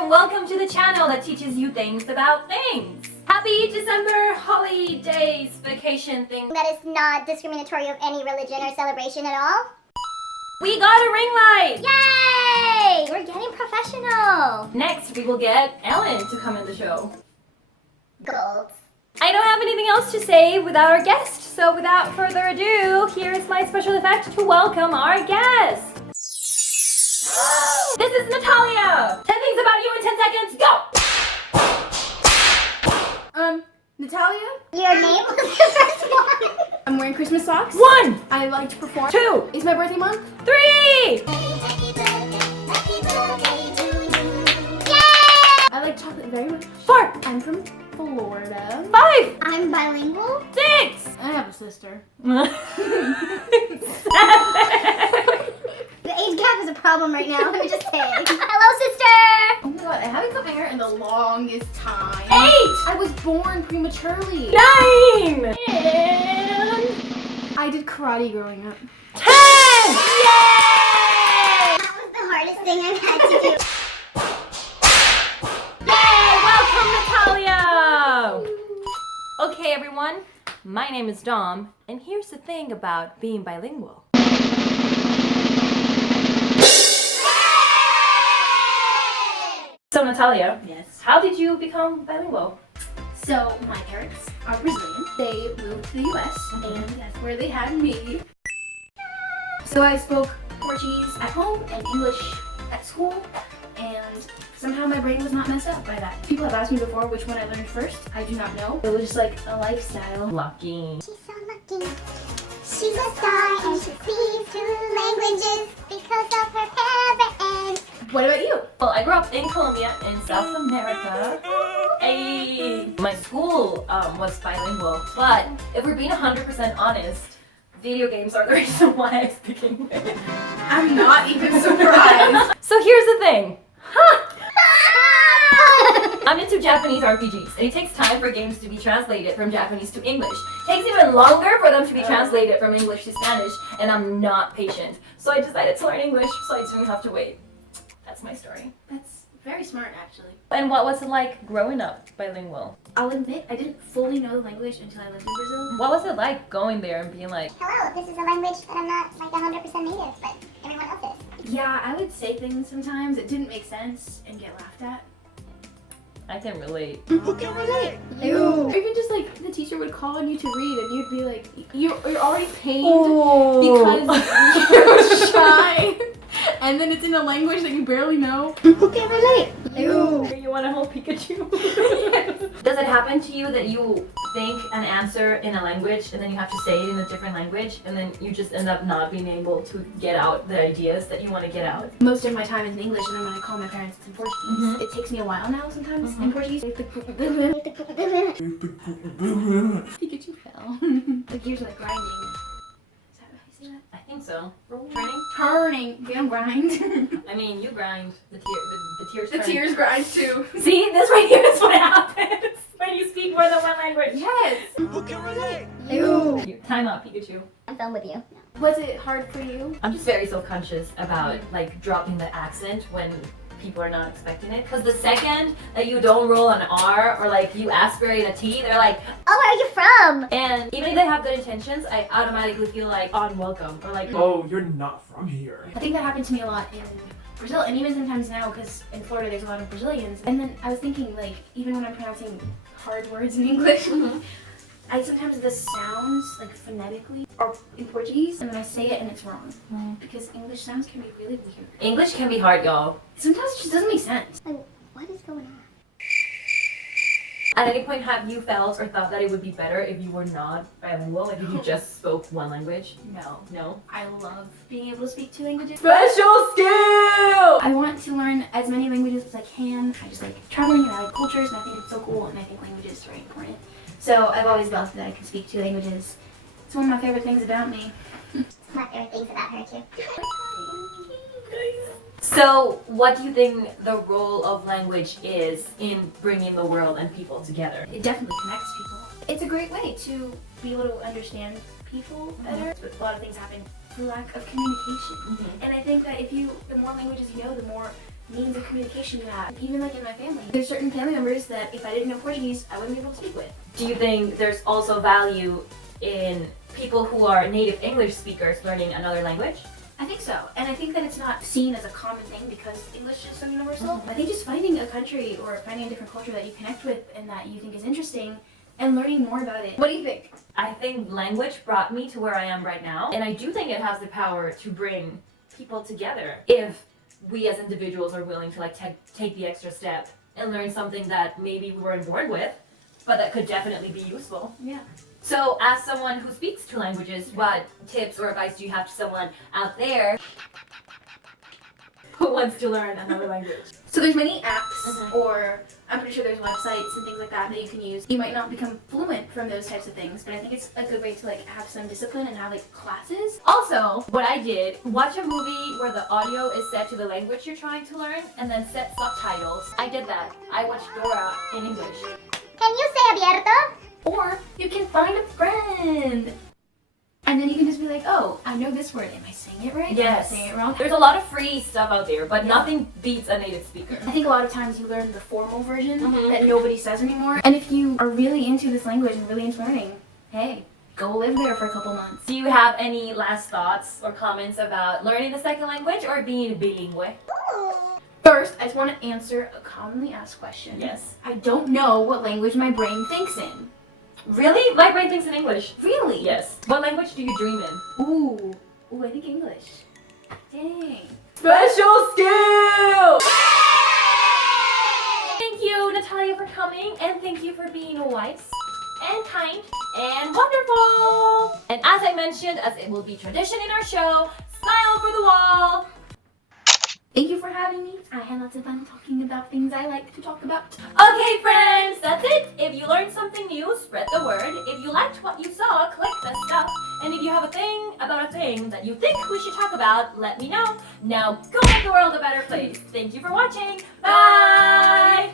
and welcome to the channel that teaches you things about things. Happy December holidays vacation thing. That is not discriminatory of any religion or celebration at all. We got a ring light! Yay! We're getting professional. Next, we will get Ellen to come in the show. Gold. I don't have anything else to say without our guest, so without further ado, here is my special effect to welcome our guest. This is Nathalia! 10 things about you in 10 seconds, go! Nathalia? Your name was the first one. I'm wearing Christmas socks. 1, I like to perform. 2, Is my birthday month? 3! I like chocolate very much. 4, I'm from Florida. 5, I'm bilingual. 6, I have a sister. 7. The age gap is a problem right now, let me just say. Hello, sister. Oh my god, I haven't cut my hair in the longest time. 8, I was born prematurely. 9, and I did karate growing up. 10! That was the hardest thing I've had to do. Yay! Welcome, Nathalia! Okay, everyone, my name is Dom, and here's the thing about being bilingual. So, Nathalia, Yes. how did you become bilingual? So, my parents are Brazilian. They moved to the US, and that's where they had me. So I spoke Portuguese at home and English at school, and somehow my brain was not messed up by that. People have asked me before which one I learned first. I do not know. It was just like a lifestyle. Lucky. She's so lucky. She's a star and she speaks 2 languages because of her parents. What about you? Well, I grew up in Colombia, in South America. My school was bilingual, but if we're being 100% honest, video games are the reason why I speak English. I'm not even surprised. So here's the thing. I'm into Japanese RPGs, and it takes time for games to be translated from Japanese to English. It takes even longer for them to be translated from English to Spanish, and I'm not patient. So I decided to learn English so I didn't have to wait. That's my story. That's very smart, actually. And what was it like growing up bilingual? I'll admit, I didn't fully know the language until I lived in Brazil. What was it like going there and being like, Hello, this is a language that I'm not like 100% native, but everyone else is. Yeah, I would say things sometimes that didn't make sense and get laughed at. I can relate. Who can relate? Ew. Or even just like the teacher would call on you to read and you'd be like, you're already pained because you're shy. And then it's in a language that you barely know. Who can relate? Ew. You want to hold Pikachu? Does it happen to you that you think an answer in a language and then you have to say it in a different language and then you just end up not being able to get out the ideas that you want to get out? Most of my time is in English, and then when I call my parents, it's in Portuguese. It takes me a while now sometimes in Portuguese. Pikachu fell. The gears are like grinding. Is that how you say that? I think so. Turning? Turning. We don't grind. I mean, you grind. The tears The turn. tears grind too. See, this right here is what happens when you speak more than one language. Yes. Who can relate? Ew. Time out, Pikachu. I'm done with you. Was it hard for you? I'm just very self-conscious about like dropping the accent when people are not expecting it. Because the second that you don't roll an R or like you aspirate a T, they're like, Oh, where are you from? and even if they have good intentions, I automatically feel like unwelcome or like, Oh, you're not from here. I think that happened to me a lot in Brazil, and even sometimes now, because in Florida there's a lot of Brazilians. And then I was thinking, like, even when I'm pronouncing hard words in English, I sometimes the sounds, like phonetically, are in Portuguese, and then I say it and it's wrong. Because English sounds can be really weird. English can be hard, y'all. Sometimes it just doesn't make sense. Like, what is going on? At any point have you felt or thought that it would be better if you were not bilingual, like if you just spoke one language? No. I love being able to speak 2 languages. Special skill! I want to learn as many languages as I can. I just like traveling and I like cultures, and I think it's so cool, and I think language is very important. So I've always loved that I can speak 2 languages. It's one of my favorite things about me. My favorite things about her too. So, what do you think the role of language is in bringing the world and people together? It definitely connects people. It's a great way to be able to understand people better. But a lot of things happen through lack of communication. And I think that the more languages you know, the more means of communication you have. Even like in my family, there's certain family members that if I didn't know Portuguese, I wouldn't be able to speak with. Do you think there's also value in people who are native English speakers learning another language? I think so, and I think that it's not seen as a common thing because English is so universal. I think just finding a country or finding a different culture that you connect with and that you think is interesting and learning more about it. What do you think? I think language brought me to where I am right now, and I do think it has the power to bring people together if we as individuals are willing to like take the extra step and learn something that maybe we weren't born with, but that could definitely be useful. Yeah. So as someone who speaks two languages, what tips or advice do you have to someone out there who wants to learn another language? So there's many apps, or I'm pretty sure there's websites and things like that that you can use. You might not become fluent from those types of things, but I think it's a good way to like have some discipline and have like classes. Also, what I did, watch a movie where the audio is set to the language you're trying to learn and then set subtitles. I did that. I watched Dora in English. Can you say abierto? Or you can find a friend. And then you can just be like, oh, I know this word. Am I saying it right? Yes. Am I saying it wrong? There's a lot of free stuff out there, but nothing beats a native speaker. I think a lot of times you learn the formal version Mhm. that nobody says anymore. And if you are really into this language and really into learning, hey, go live there for a couple months. Do you have any last thoughts or comments about learning the second language or being bilingual? First, I just want to answer a commonly asked question. Yes. I don't know what language my brain thinks in. Really? My brain thinks in English. Really? Yes. What language do you dream in? Ooh, I think English. Dang. Special skill! Thank you, Nathalia, for coming, and thank you for being wise and kind and wonderful. And as I mentioned, as it will be tradition in our show, smile for the wall. Thank you for having me. I had lots of fun talking about things I like to talk about. Okay, friends, that's it. If you learned something new, spread the word. If you liked what you saw, click the stuff. And if you have a thing about a thing that you think we should talk about, let me know. Now go make the world a better place. Thank you for watching. Bye!